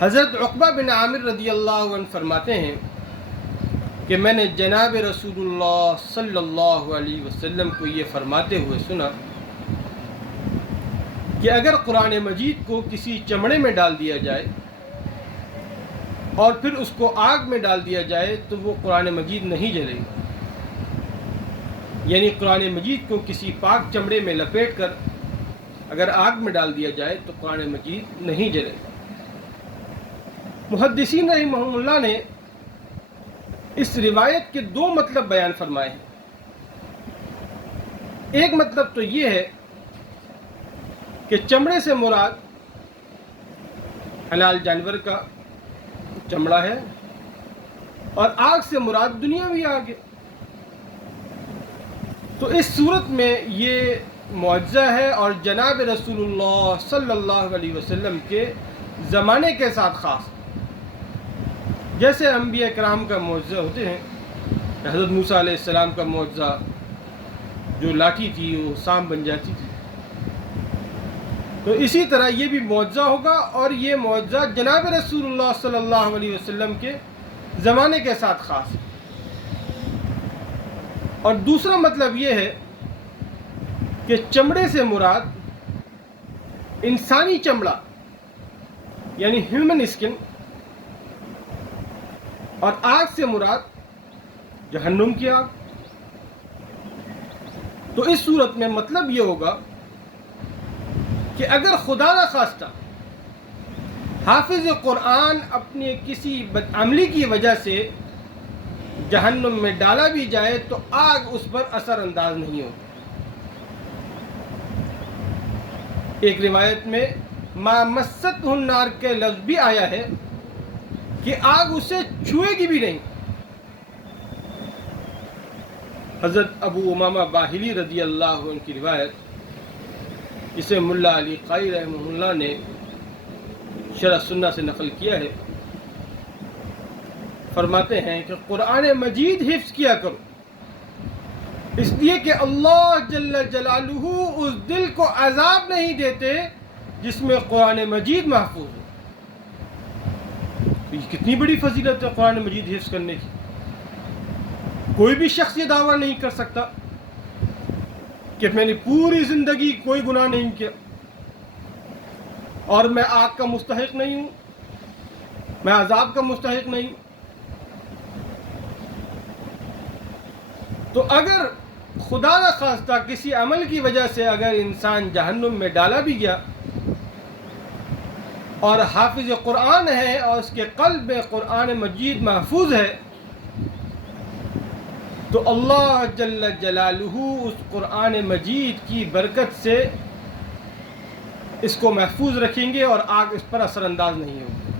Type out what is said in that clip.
حضرت عقبہ بن عامر رضی اللہ عنہ فرماتے ہیں کہ میں نے جناب رسول اللہ صلی اللہ علیہ وسلم کو یہ فرماتے ہوئے سنا کہ اگر قرآن مجید کو کسی چمڑے میں ڈال دیا جائے اور پھر اس کو آگ میں ڈال دیا جائے تو وہ قرآن مجید نہیں جلے گا. یعنی قرآن مجید کو کسی پاک چمڑے میں لپیٹ کر اگر آگ میں ڈال دیا جائے تو قرآن مجید نہیں جلے گا. محدثین رحمہم اللہ نے اس روایت کے دو مطلب بیان فرمائے ہیں. ایک مطلب تو یہ ہے کہ چمڑے سے مراد حلال جانور کا چمڑا ہے اور آگ سے مراد دنیاوی آگ ہے. تو اس صورت میں یہ معجزہ ہے اور جناب رسول اللہ صلی اللہ علیہ وسلم کے زمانے کے ساتھ خاص. جیسے انبیاء کرام کا معجزہ ہوتے ہیں، حضرت موسیٰ علیہ السلام کا معجزہ جو لاٹھی تھی وہ سام بن جاتی تھی، تو اسی طرح یہ بھی معجزہ ہوگا اور یہ معجزہ جناب رسول اللہ صلی اللہ علیہ وسلم کے زمانے کے ساتھ خاص ہے. اور دوسرا مطلب یہ ہے کہ چمڑے سے مراد انسانی چمڑا یعنی ہیومن اسکن، اور آگ سے مراد جہنم کی آگ. تو اس صورت میں مطلب یہ ہوگا کہ اگر خدا نخواستہ حافظ قرآن اپنی کسی بدعملی کی وجہ سے جہنم میں ڈالا بھی جائے تو آگ اس پر اثر انداز نہیں ہوگی. ایک روایت میں ما مستہ النار کے لفظ بھی آیا ہے کہ آگ اسے چھوئے گی بھی نہیں. حضرت ابو امامہ باہلی رضی اللہ عنہ کی روایت، جسے ملا علی قاری رحمہ اللہ نے شرح سنہ سے نقل کیا ہے، فرماتے ہیں کہ قرآن مجید حفظ کیا کرو، اس لیے کہ اللہ جل جلالہ اس دل کو عذاب نہیں دیتے جس میں قرآن مجید محفوظ ہو. یہ کتنی بڑی فضیلت ہے قرآن مجید حفظ کرنے کی. کوئی بھی شخص یہ دعویٰ نہیں کر سکتا کہ میں نے پوری زندگی کوئی گناہ نہیں کیا اور میں آگ کا مستحق نہیں ہوں، میں عذاب کا مستحق نہیں ہوں. تو اگر خدا نخواستہ کسی عمل کی وجہ سے اگر انسان جہنم میں ڈالا بھی گیا اور حافظ قرآن ہے اور اس کے قلب میں قرآن مجید محفوظ ہے، تو اللہ جل جلالہ اس قرآن مجید کی برکت سے اس کو محفوظ رکھیں گے اور آگ اس پر اثر انداز نہیں ہوگی.